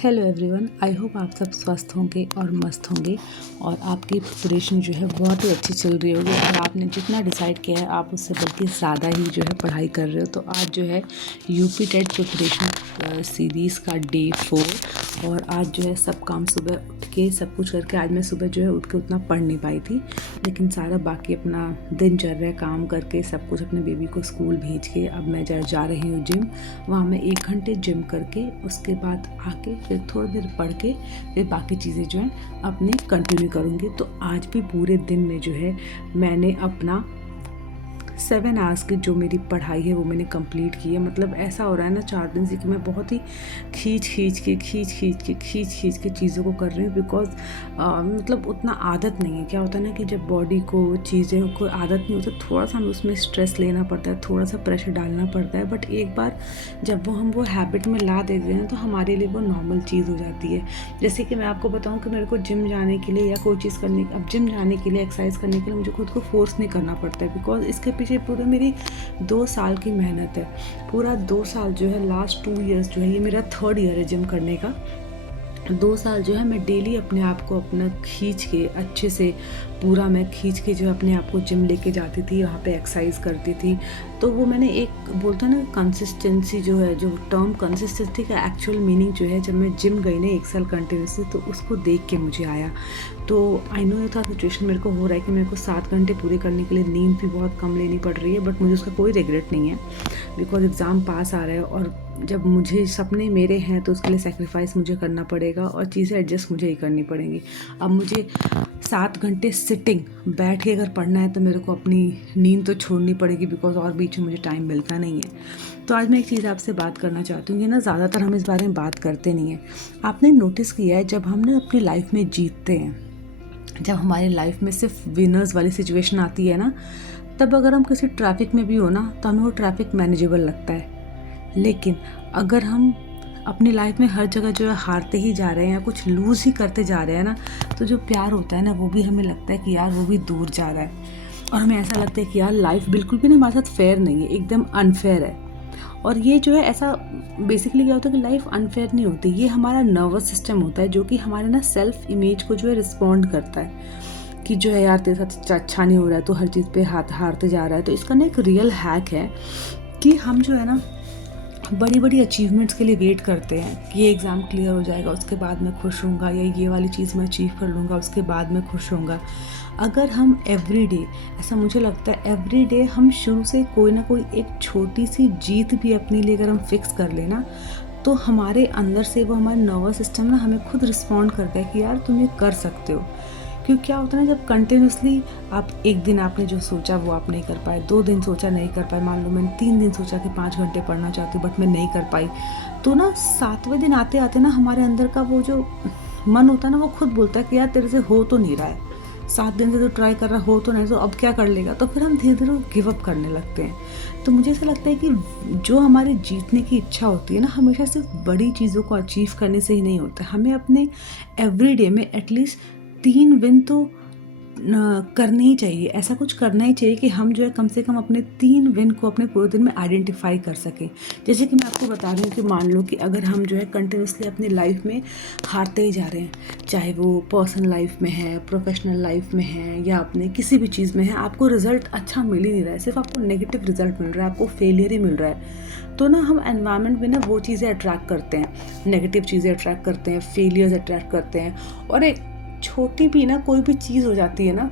Hello everyone, I hope आप सब स्वस्थ होंगे और मस्त होंगे और आपकी प्रिपरेशन जो है बहुत ही अच्छी चल रही होगी। और आपने जितना डिसाइड किया है आप उससे बल्कि ज़्यादा ही जो है पढ़ाई कर रहे हो। तो आज जो है यूपी टेट प्रिपरेशन सीरीज़ का डे 4 और आज जो है सब काम सुबह उठ के सब कुछ करके, आज मैं सुबह जो है उठ के उतना पढ़ नहीं पाई थी, लेकिन सारा बाकी अपना दिनचर्या काम करके सब कुछ अपने बेबी को स्कूल भेज के अब मैं जा रही हूँ जिम। वहाँ मैं 1 घंटे जिम करके उसके बाद आके फिर थोड़ी देर पढ़ के फिर बाकी चीज़ें जो हैं अपने कंटिन्यू करूँगी। तो आज भी पूरे दिन में जो है मैंने अपना 7 आवर्स की जो मेरी पढ़ाई है वो मैंने कंप्लीट की है। मतलब ऐसा हो रहा है ना 4 दिन से कि मैं बहुत ही खींच के चीज़ों को कर रही हूँ, बिकॉज मतलब उतना आदत नहीं है। क्या होता है ना कि जब बॉडी को चीज़ें को आदत नहीं होती, थोड़ा सा हमें उसमें स्ट्रेस लेना पड़ता है, थोड़ा सा प्रेशर डालना पड़ता है, बट एक बार जब हम वो हैबिट में ला देते हैं तो हमारे लिए वो नॉर्मल चीज़ हो जाती है। जैसे कि मैं आपको बताऊँ कि मेरे को जिम जाने के लिए या कोई चीज़ करने, अब जिम जाने के लिए, एक्सरसाइज करने के लिए मुझे खुद को फोर्स नहीं करना पड़ता है, बिकॉज इसके पीछे पूरी मेरी 2 साल की मेहनत है। पूरा 2 साल जो है, लास्ट 2 ईयर्स जो है, ये मेरा 3rd ईयर है जिम करने का। 2 साल जो है मैं डेली अपने आप को अपना खींच के अच्छे से पूरा मैं खींच के जो अपने आप को जिम लेके जाती थी, वहाँ पे एक्सरसाइज करती थी। तो वो मैंने एक बोलता ना कंसिस्टेंसी जो है, जो टर्म कंसिस्टेंसी का एक्चुअल मीनिंग जो है, जब मैं जिम गई ना 1 साल कंटिन्यूसली, तो उसको देख के मुझे आया। तो आई नो ये था सिचुएशन मेरे को हो रहा है कि मेरे को 7 घंटे पूरे करने के लिए नींद भी बहुत कम लेनी पड़ रही है, बट मुझे उसका कोई रिग्रेट नहीं है, बिकॉज एग्ज़ाम पास आ रहा है और जब मुझे सपने मेरे हैं तो उसके लिए सेक्रीफाइस मुझे करना पड़ेगा और चीज़ें एडजस्ट मुझे ही करनी पड़ेंगी। अब मुझे 7 घंटे सिटिंग बैठ के अगर पढ़ना है तो मेरे को अपनी नींद तो छोड़नी पड़ेगी, बिकॉज और बीच में मुझे टाइम मिलता नहीं है। तो आज मैं एक चीज़ आपसे बात करना चाहती हूँ। ये ना ज़्यादातर हम इस बारे में बात करते नहीं हैं। आपने नोटिस किया है, जब हम ना अपनी लाइफ में जीतते हैं, जब हमारी लाइफ में सिर्फ विनर्स वाली सिचुएशन आती है ना, तब अगर हम किसी ट्रैफिक में भी हो ना तो हमें वो ट्रैफिक मैनेजेबल लगता है। लेकिन अगर हम अपनी लाइफ में हर जगह जो है हारते ही जा रहे हैं या कुछ लूज़ ही करते जा रहे हैं ना, तो जो प्यार होता है ना वो भी हमें लगता है कि यार वो भी दूर जा रहा है, और हमें ऐसा लगता है कि यार लाइफ बिल्कुल भी ना हमारे साथ फेयर नहीं है, एकदम अनफेयर है। और ये जो है ऐसा बेसिकली क्या होता है कि लाइफ अनफेयर नहीं होती, ये हमारा नर्वस सिस्टम होता है जो कि हमारे ना सेल्फ इमेज को जो है रिस्पॉन्ड करता है कि जो है यार तेरे साथ अच्छा नहीं हो रहा है, तो हर चीज़ पे हारते जा रहा है। तो इसका ना एक रियल हैक है कि हम जो है ना बड़ी बड़ी अचीवमेंट्स के लिए वेट करते हैं कि ये एग्ज़ाम क्लियर हो जाएगा उसके बाद मैं खुश होऊंगा, या ये वाली चीज़ मैं अचीव कर लूँगा उसके बाद मैं खुश होऊंगा। अगर हम एवरीडे, ऐसा मुझे लगता है एवरीडे हम शुरू से कोई ना कोई एक छोटी सी जीत भी अपने लिए अगर हम फिक्स कर लेना, तो हमारे अंदर से वो हमारा नर्वस सिस्टम ना हमें खुद रिस्पॉन्ड करता है कि यार तुम ये कर सकते हो। क्योंकि क्या होता है ना, जब कंटिन्यूसली आप एक दिन आपने जो सोचा वो आप नहीं कर पाए, 2 दिन सोचा नहीं कर पाए, मान लो मैंने 3 दिन सोचा कि 5 घंटे पढ़ना चाहती हूँ बट मैं नहीं कर पाई, तो ना 7वें दिन आते आते ना हमारे अंदर का वो जो मन होता है ना वो खुद बोलता है कि यार तेरे से हो तो नहीं रहा है, 7 दिन से तो ट्राई कर रहा हो तो नहीं, तो अब क्या कर लेगा। तो फिर हम धीरे धीरे गिव अप करने लगते हैं। तो मुझे ऐसा लगता है कि जो हमारे जीतने की इच्छा होती है ना, हमेशा सिर्फ बड़ी चीज़ों को अचीव करने से ही नहीं होता है, हमें अपने एवरीडे में एटलीस्ट 3 विन तो करनी ही चाहिए। ऐसा कुछ करना ही चाहिए कि हम जो है कम से कम अपने 3 विन को अपने पूरे दिन में आइडेंटिफाई कर सकें। जैसे कि मैं आपको बता रही हूँ कि मान लो कि अगर हम जो है कंटिन्यूसली अपनी लाइफ में हारते ही जा रहे हैं, चाहे वो पर्सनल लाइफ में है, प्रोफेशनल लाइफ में है, या अपने किसी भी चीज़ में है, आपको रिजल्ट अच्छा मिल ही नहीं रहा है, सिर्फ आपको नेगेटिव रिजल्ट मिल रहा है, आपको फेलियर ही मिल रहा है, तो ना हम एनवायरनमेंट में ना वो चीज़ें अट्रैक्ट करते हैं, नेगेटिव चीज़ें अट्रैक्ट करते हैं, फेलियर्स अट्रैक्ट करते हैं। और एक छोटी भी ना कोई भी चीज़ हो जाती है ना,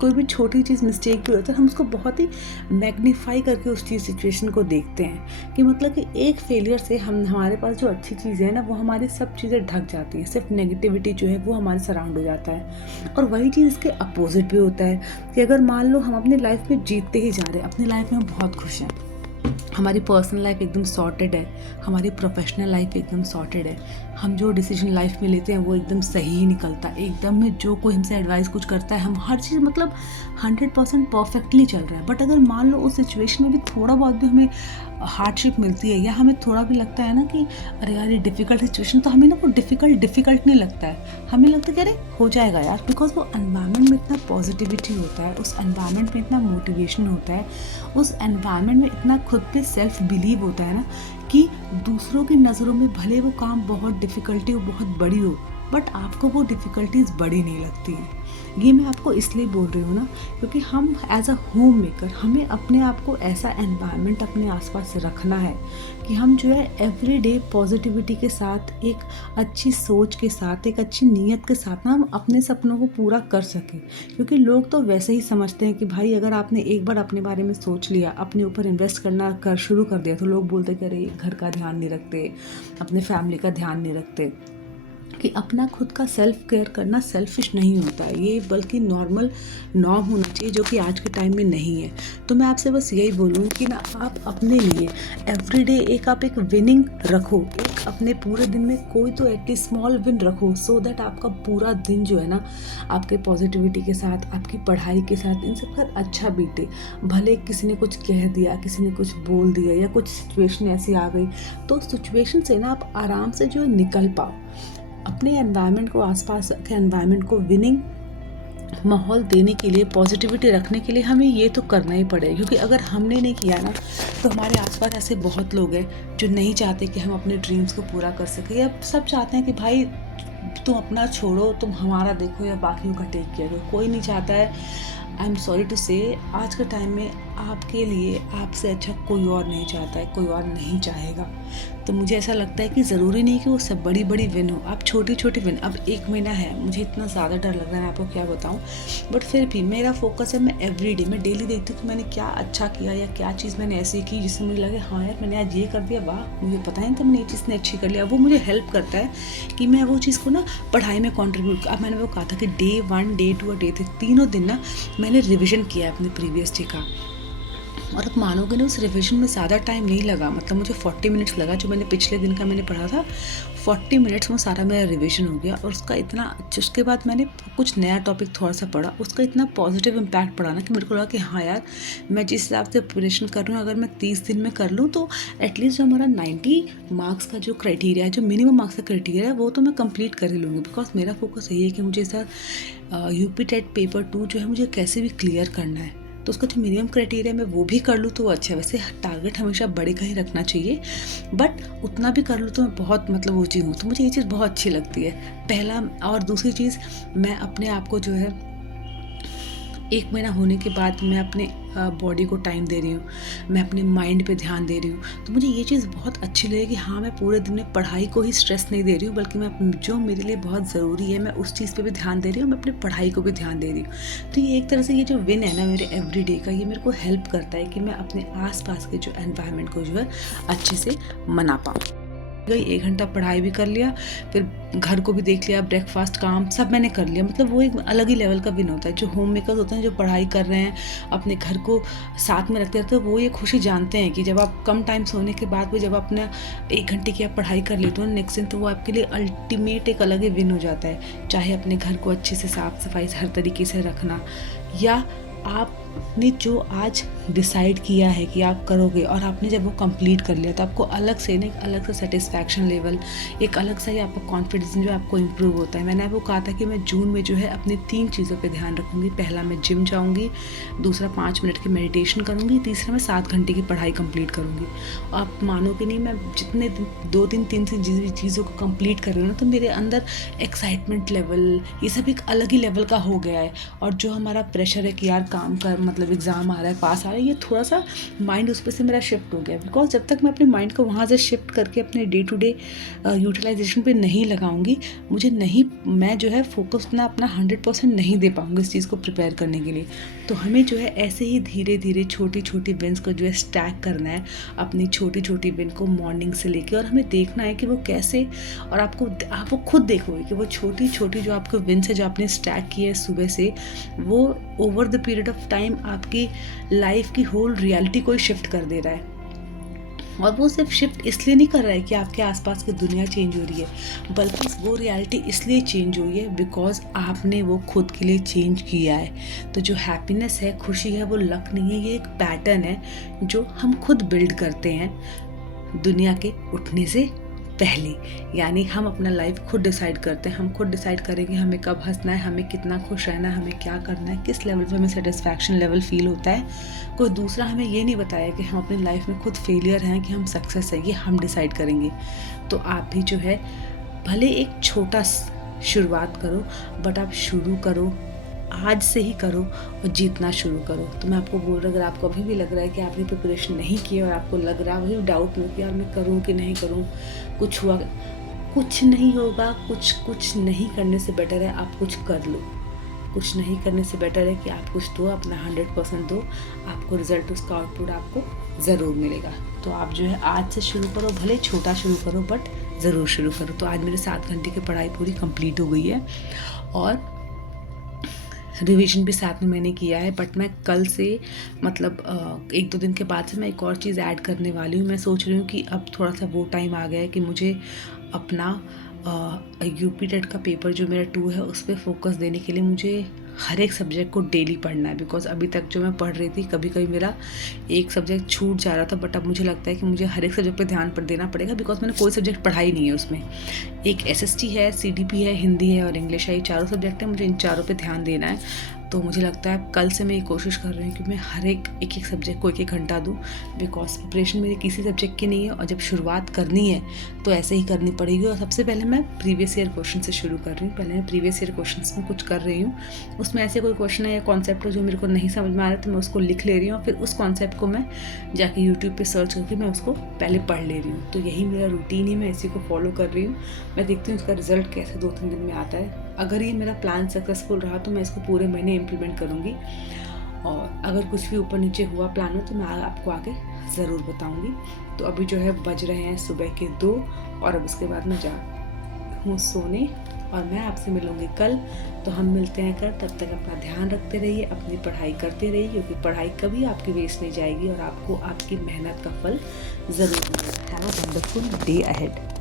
कोई भी छोटी चीज़ मिस्टेक भी होता है, हम उसको बहुत ही मैग्नीफाई करके उस चीज़ सिचुएशन को देखते हैं कि मतलब कि एक फेलियर से हमारे पास जो अच्छी चीज़ें हैं ना वो हमारी सब चीज़ें ढक जाती हैं, सिर्फ नेगेटिविटी जो है वो हमारे सराउंड हो जाता है। और वही चीज़ इसके अपोजिट भी होता है कि अगर मान लो हम अपनी लाइफ में जीतते ही जा रहे हैं, अपनी लाइफ में हम बहुत खुश हैं, हमारी पर्सनल लाइफ एकदम सॉर्टेड है, हमारी प्रोफेशनल लाइफ एकदम सॉर्टेड है, हम जो डिसीजन लाइफ में लेते हैं वो एकदम सही ही निकलता है, एकदम में जो कोई हमसे एडवाइस कुछ करता है हम हर चीज़ मतलब 100% परफेक्टली चल रहा है। बट अगर मान लो उस सिचुएशन में भी थोड़ा बहुत भी हमें हार्डशिप मिलती है या हमें थोड़ा भी लगता है ना कि अरे यार ये डिफ़िकल्ट सिचुएशन, तो हमें ना वो डिफ़िकल्ट नहीं लगता है, हमें लगता है कि अरे हो जाएगा यार, बिकॉज वो एनवायरनमेंट में इतना पॉजिटिविटी होता है, उस एनवायरनमेंट में इतना मोटिवेशन होता है, उस एनवायरनमेंट में इतना खुद पे सेल्फ बिलीव होता है ना कि दूसरों की नज़रों में भले वो काम बहुत डिफ़िकल्टी हो, बहुत बड़ी हो, बट आपको वो डिफ़िकल्टीज बड़ी नहीं लगती हैं। ये मैं आपको इसलिए बोल रही हूँ ना क्योंकि हम एज अ होम मेकर हमें अपने आप को ऐसा एनवायरनमेंट अपने आसपास रखना है कि हम जो है एवरीडे पॉजिटिविटी के साथ, एक अच्छी सोच के साथ, एक अच्छी नीयत के साथ ना हम अपने सपनों को पूरा कर सकें। क्योंकि लोग तो वैसे ही समझते हैं कि भाई अगर आपने एक बार अपने बारे में सोच लिया, अपने ऊपर इन्वेस्ट करना शुरू कर दिया, तो लोग बोलते कि अरे घर का ध्यान नहीं रखते, अपने फैमिली का ध्यान नहीं रखते। कि अपना खुद का सेल्फ केयर करना सेल्फिश नहीं होता है, ये बल्कि नॉर्मल नॉर्म होना चाहिए, जो कि आज के टाइम में नहीं है। तो मैं आपसे बस यही बोलूँ कि ना आप अपने लिए एवरीडे आप एक विनिंग रखो, एक अपने पूरे दिन में कोई तो एटलीस्ट स्मॉल विन रखो, सो दैट आपका पूरा दिन जो है ना आपके पॉजिटिविटी के साथ, आपकी पढ़ाई के साथ, इन सब का अच्छा बीते। भले किसी ने कुछ कह दिया, किसी ने कुछ बोल दिया या कुछ सिचुएशन ऐसी आ गई, तो सिचुएशन से ना आप आराम से जो है निकल पाओ। अपने एनवायरनमेंट को, आसपास के एनवायरनमेंट को विनिंग माहौल देने के लिए, पॉजिटिविटी रखने के लिए हमें ये तो करना ही पड़ेगा। क्योंकि अगर हमने नहीं किया ना तो हमारे आसपास ऐसे बहुत लोग हैं जो नहीं चाहते कि हम अपने ड्रीम्स को पूरा कर सकें, या सब चाहते हैं कि भाई तुम अपना छोड़ो, तुम हमारा देखो या बाकियों का टेक केयर करो। कोई नहीं चाहता है। आई एम सॉरी टू से, आज के टाइम में आपके लिए आपसे अच्छा कोई और नहीं चाहता है, कोई और नहीं चाहेगा। तो मुझे ऐसा लगता है कि ज़रूरी नहीं कि वो सब बड़ी बड़ी विन हो, आप छोटी छोटी विन। अब 1 महीना है, मुझे इतना ज़्यादा डर लग रहा है, मैं आपको क्या बताऊँ, बट फिर भी मेरा फोकस है, मैं एवरीडे, मैं डेली देखती हूँ कि मैंने क्या अच्छा किया या क्या चीज़ मैंने ऐसी की जिससे मुझे लगे हाँ यार मैंने आज ये कर दिया, वाह मुझे पता नहीं था मैंने ये चीज़ ने अच्छी कर लिया। वो मुझे हेल्प करता है कि मैं वो चीज़ को ना पढ़ाई में कॉन्ट्रीब्यूट। अब मैंने वो कहा था कि Day 1, Day 2 और Day 3 तीनों दिन ना मैंने रिविज़न किया है अपने प्रीवियस डे का। और आप मानोगे ना, उस रिविजन में ज़्यादा टाइम नहीं लगा, मतलब मुझे 40 मिनट्स लगा। जो मैंने पिछले दिन का मैंने पढ़ा था 40 मिनट्स में सारा मेरा रिविजन हो गया। और उसका इतना, उसके बाद मैंने कुछ नया टॉपिक थोड़ा सा पढ़ा, उसका इतना पॉजिटिव इम्पैक्ट पड़ा ना कि मेरे को लगा कि हाँ यार, मैं जिस हिसाब से प्रिपरेशन कर रही हूँ, अगर मैं 30 दिन में कर लूँ तो एटलीस्ट जो हमारा 90 मार्क्स का जो क्राइटेरिया है, जो मिनिमम मार्क्स का क्राइटेरिया है, वो तो मैं कंप्लीट कर ही लूँगी। बिकॉज मेरा फोकस यही है कि मुझे सर यूपी टेट पेपर 2 जो है मुझे कैसे भी क्लियर करना है। तो उसका जो मिनिमम क्राइटेरिया मैं वो भी कर लूँ तो अच्छा है। वैसे टारगेट हमेशा बड़े का ही रखना चाहिए, बट उतना भी कर लूँ तो मैं बहुत मतलब ऊँची हूँ। तो मुझे ये चीज़ बहुत अच्छी लगती है, पहला। और दूसरी चीज़, मैं अपने आप को जो है 1 महीना होने के बाद मैं अपने बॉडी को टाइम दे रही हूँ, मैं अपने माइंड पे ध्यान दे रही हूँ। तो मुझे ये चीज़ बहुत अच्छी लगी कि हाँ, मैं पूरे दिन में पढ़ाई को ही स्ट्रेस नहीं दे रही हूँ, बल्कि मैं जो मेरे लिए बहुत ज़रूरी है मैं उस चीज़ पे भी ध्यान दे रही हूँ, मैं अपनी पढ़ाई को भी ध्यान दे रही हूँ। तो ये एक तरह से ये जो विन है ना मेरे एवरीडे का, ये मेरे को हेल्प करता है कि मैं अपने आसपास के जो एनवायरनमेंट को जो है अच्छे से मना पाऊँ। गई 1 घंटा पढ़ाई भी कर लिया, फिर घर को भी देख लिया, ब्रेकफास्ट, काम सब मैंने कर लिया। मतलब वो एक अलग ही लेवल का विन होता है। जो होम मेकर्स होते हैं, जो पढ़ाई कर रहे हैं, अपने घर को साथ में रखते रहते हैं, वो ये खुशी जानते हैं कि जब आप कम टाइम सोने के बाद भी जब अपना 1 घंटे की आप पढ़ाई कर लेते हो नेक्स्ट दिन, तो वो आपके लिए अल्टीमेट एक अलग ही विन हो जाता है। चाहे अपने घर को अच्छे से साफ सफाई हर तरीके से रखना, या आपने जो आज डिसाइड किया है कि आप करोगे और आपने जब वो कंप्लीट कर लिया, तो आपको अलग से ना एक अलग सा सेटिस्फैक्शन लेवल, एक अलग सा ही आपका कॉन्फिडेंस जो आपको इम्प्रूव होता है। मैंने आपको कहा था कि मैं जून में जो है अपनी 3 चीज़ों पे ध्यान रखूँगी। पहला, मैं जिम जाऊँगी, दूसरा 5 मिनट की मेडिटेशन करूँगी, तीसरा मैं 7 घंटे की पढ़ाई कंप्लीट करूँगी। आप मानोगे नहीं, मैं जितने 2-3 चीज़ों को कंप्लीट कर रही हूँ ना, तो मेरे अंदर एक्साइटमेंट लेवल ये सब एक अलग ही लेवल का हो गया है। और जो हमारा प्रेशर है कि यार काम कर, मतलब एग्ज़ाम आ रहा है, पास आ रहा है, ये थोड़ा सा माइंड उस पर से मेरा शिफ्ट हो गया। बिकॉज जब तक मैं अपने माइंड को वहाँ से शिफ्ट करके अपने डे टू डे यूटिलाइजेशन पे नहीं लगाऊंगी, मैं जो है फोकस ना अपना 100% नहीं दे पाऊंगी इस चीज़ को प्रिपेयर करने के लिए। तो हमें जो है ऐसे ही धीरे धीरे छोटी छोटी विन्स को जो है स्टैक करना है, अपनी छोटी छोटी विन को मॉर्निंग से लेके, और हमें देखना है कि वो कैसे, और आप वो खुद देखोगे कि वो छोटी छोटी जो आपको विन्स है जो आपने स्टैक किए है सुबह से, वो over the period of time आपकी लाइफ की होल रियलिटी को ही शिफ्ट कर दे रहा है। और वो सिर्फ शिफ्ट इसलिए नहीं कर रहा है कि आपके आसपास की दुनिया चेंज हो रही है, बल्कि वो रियलिटी इसलिए चेंज हुई है बिकॉज आपने वो खुद के लिए चेंज किया है। तो जो हैप्पीनेस है, खुशी है, वो लक नहीं है, ये एक पैटर्न है जो हम खुद बिल्ड करते हैं दुनिया के उठने से पहले। यानी हम अपना लाइफ खुद डिसाइड करते हैं, हम खुद डिसाइड करेंगे हमें कब हंसना है, हमें कितना खुश रहना है, हमें क्या करना है, किस लेवल पे हमें सेटिस्फैक्शन लेवल फील होता है। कोई दूसरा हमें ये नहीं बताया कि हम अपनी लाइफ में खुद फेलियर हैं कि हम सक्सेस है, ये हम डिसाइड करेंगे। तो आप भी जो है भले एक छोटा शुरुआत करो, बट आप शुरू करो, आज से ही करो और जीतना शुरू करो। तो मैं आपको बोल रहा, अगर आपको अभी भी लग रहा है कि आपने प्रिपरेशन नहीं की और आपको लग रहा है वही डाउट में कि यार मैं करूँ कि नहीं करूँ, कुछ हुआ, कुछ नहीं होगा। कुछ नहीं करने से बेटर है आप कुछ कर लो। कुछ नहीं करने से बेटर है कि आप कुछ दो, अपना 100% दो, आपको रिजल्ट, उसका आउटपुट आपको ज़रूर मिलेगा। तो आप जो है आज से शुरू करो, भले छोटा शुरू करो बट ज़रूर शुरू करो। तो आज मेरे 7 घंटे की पढ़ाई पूरी कंप्लीट हो गई है और रिवीजन भी साथ में मैंने किया है। बट मैं कल से मतलब 1-2 दिन के बाद से मैं एक और चीज़ ऐड करने वाली हूँ। मैं सोच रही हूँ कि अब थोड़ा सा वो टाइम आ गया है कि मुझे अपना यूपी टेट का पेपर जो मेरा 2 है उस पर फोकस देने के लिए मुझे हर एक सब्जेक्ट को डेली पढ़ना है। बिकॉज अभी तक जो मैं पढ़ रही थी, कभी कभी मेरा एक सब्जेक्ट छूट जा रहा था, बट अब मुझे लगता है कि मुझे हर एक सब्जेक्ट पे ध्यान पर देना पड़ेगा। बिकॉज मैंने कोई सब्जेक्ट पढ़ा ही नहीं है उसमें। एक एसएसटी है, सीडीपी है, हिंदी है और इंग्लिश है, ये 4 सब्जेक्ट है, मुझे इन चारों पे ध्यान देना है। तो मुझे लगता है कल से मैं ये कोशिश कर रही हूँ कि मैं हर एक सब्जेक्ट को 1-1 घंटा दूँ। बिकॉज प्रिपरेशन मेरी किसी सब्जेक्ट की नहीं है और जब शुरुआत करनी है तो ऐसे ही करनी पड़ेगी। और सबसे पहले मैं प्रीवियस ईयर क्वेश्चन से शुरू कर रही हूँ। पहले मैं प्रीवियस ईयर क्वेश्चन में कुछ कर रही हूँ, उसमें ऐसे कोई क्वेश्चन है या कॉन्सेप्ट हो जो मेरे को नहीं समझ में आ रहा है तो मैं उसको लिख ले रही हूँ, फिर उस कॉन्सेप्ट को मैं जाके यूट्यूब पे सर्च करके मैं उसको पहले पढ़ ले रही हूँ। तो यही मेरा रूटीन है, मैं इसी को फॉलो कर रही हूँ। मैं देखती हूँ इसका रिजल्ट कैसे 2-3 दिन में आता है। अगर ये मेरा प्लान सक्सेसफुल रहा तो मैं इसको पूरे महीने इम्प्लीमेंट करूँगी, और अगर कुछ भी ऊपर नीचे हुआ प्लान हो तो मैं आपको आगे ज़रूर बताऊँगी। तो अभी जो है बज रहे हैं सुबह के 2 और अब उसके बाद मैं जा हूँ सोने और मैं आपसे मिलूँगी कल। तो हम मिलते हैं कल, तब तक अपना ध्यान रखते रहिए, अपनी पढ़ाई करते रहिए, क्योंकि पढ़ाई कभी आपकी वेस्ट नहीं जाएगी और आपको आपकी मेहनत का फल ज़रूर मिलेगा। Have a wonderful day ahead.